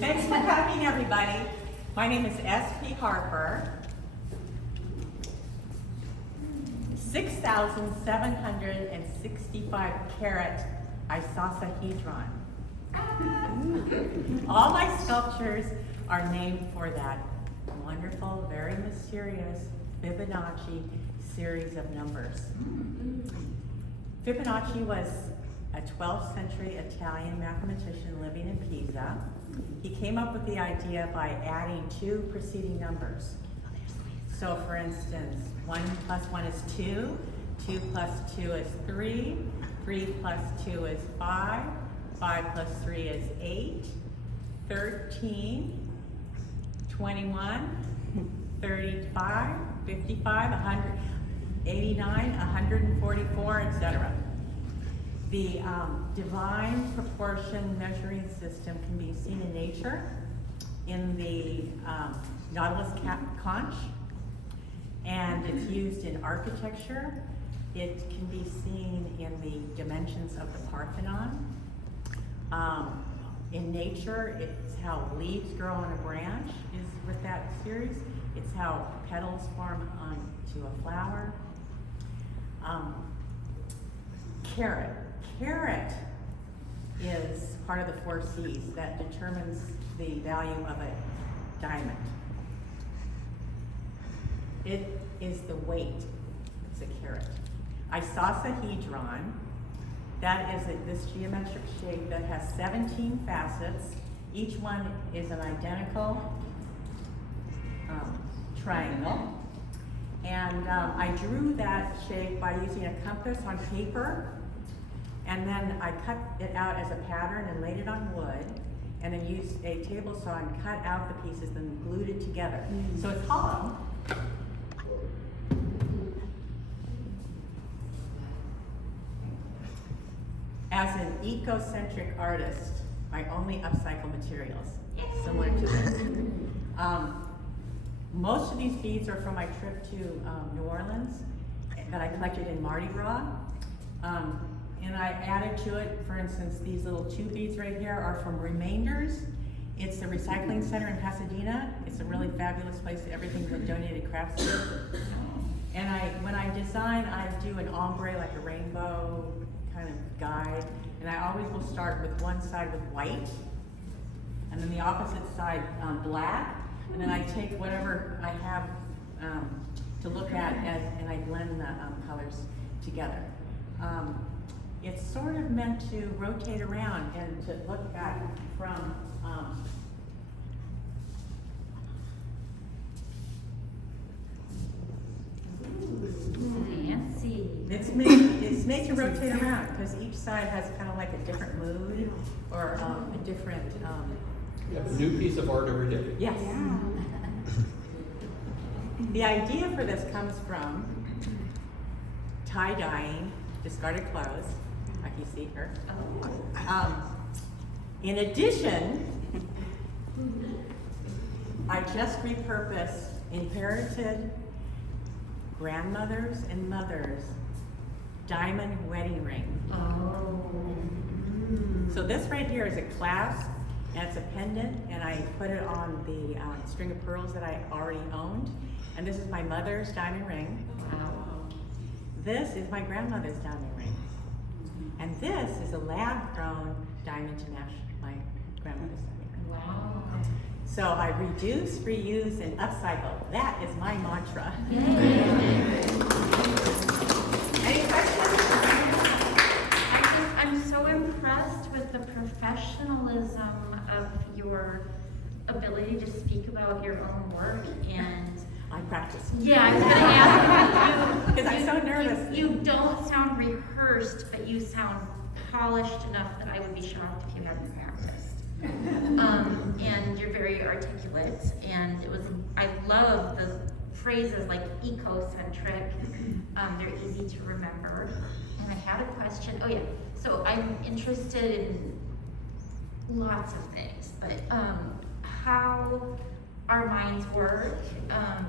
Thanks for coming, everybody. My name is S.P. Harper. 6,765 Karat Icosahedron. All my sculptures are named for that wonderful, very mysterious Fibonacci series of numbers. Fibonacci was a 12th century Italian mathematician living in Pisa. He came up with the idea by adding two preceding numbers. So for instance, 1 plus 1 is 2, 2 plus 2 is 3, 3 plus 2 is 5, 5 plus 3 is 8, 13, 21, 35, 55, 189, 144, etc. The divine proportion measuring system can be seen in nature, in the Nautilus conch, and it's used in architecture. It can be seen in the dimensions of the Parthenon. In nature, it's how leaves grow on a branch is with that series. It's how petals form onto a flower. Karat. Karat is part of the 4 C's that determines the value of a diamond. It is the weight. It's a carat. Icosahedron, that is this geometric shape that has 17 facets. Each one is an identical triangle. And I drew that shape by using a compass on paper, and then I cut it out as a pattern and laid it on wood, and then used a table saw and cut out the pieces and glued it together. So it's hollow. As an eco-centric artist, I only upcycle materials, similar to this. Most of these beads are from my trip to New Orleans that I collected in Mardi Gras. And I added to it, for instance, these little 2 beads right here are from Remainders. It's the recycling center in Pasadena. It's a really fabulous place. Everything's been donated crafts to. And when I design, I do an ombre, like a rainbow kind of guide. And I always will start with one side with white, and then the opposite side black. And then I take whatever I have to look at and I blend the colors together. It's sort of meant to rotate around and to look at from fancy. It's made to rotate around because each side has kind of like a different mood or a different. You have a new piece of art every day. Yes. Yeah. The idea for this comes from tie-dyeing discarded clothes, like you see here. In addition, I just repurposed inherited grandmothers and mothers' diamond wedding ring. So this right here is a clasp, and it's a pendant, and I put it on the string of pearls that I already owned. And this is my mother's diamond ring. This is my grandmother's diamond ring. And this is a lab-grown diamond to match my grandmother's diamond ring. Wow. So I reduce, reuse, and upcycle. That is my mantra. Any questions? I'm so impressed with the professionalism of your ability to speak about your own work, and I practice. yeah, I was going to ask you, Because I'm so nervous. You don't sound rehearsed, but you sound polished enough that I would be shocked if you hadn't practiced. And you're very articulate, and I love the phrases like eco-centric. They're easy to remember. And I had a question. Oh yeah, so I'm interested in lots of things, but how our minds work,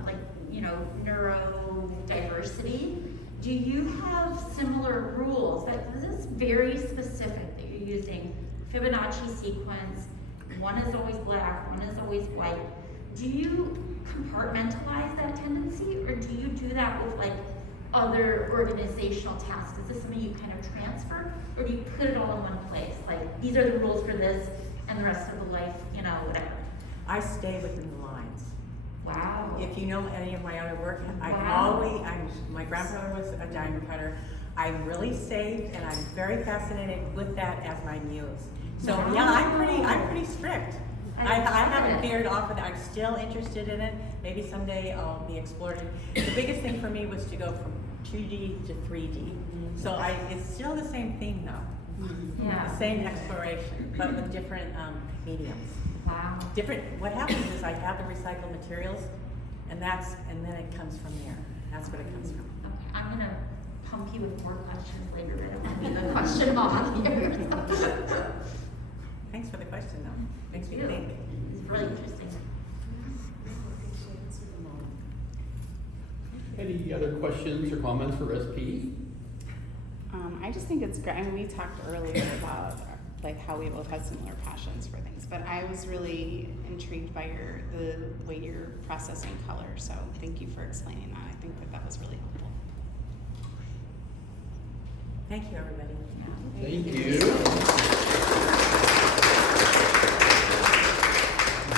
like, neurodiversity. Do you have similar rules? This is very specific that you're using Fibonacci sequence one is always black, one is always white. Do you compartmentalize that tendency, or do you do that with like other organizational tasks? Is this something you kind of transfer, or do you put it all in one place? Like, these are the rules for this, and the rest of the life, you know, whatever. I stay within the lines. Wow. If you know any of my other work, Wow. my grandfather was a diamond cutter. I'm really safe, and I'm very fascinated with that as my muse. So Wow. yeah, I'm pretty strict. I love haven't it. veered off of it. I'm still interested in it. Maybe someday I'll be exploring. The biggest thing for me was to go from 2D to 3D. So it's still the same theme though. Yeah. The same exploration, but with different mediums. Wow. What happens is I have the recycled materials, and then it comes from there. That's what it comes from. Okay, I'm gonna pump you with more questions later, but I don't want to be the question hog here. Thanks for the question though. Makes me Thank you. think. It's really interesting. Any other questions or comments for SP? I just think it's great. I mean, we talked earlier about like how we both have similar passions for things, but I was really intrigued by the way you're processing color. So thank you for explaining that. I think that was really helpful. Thank you, everybody. Thank you.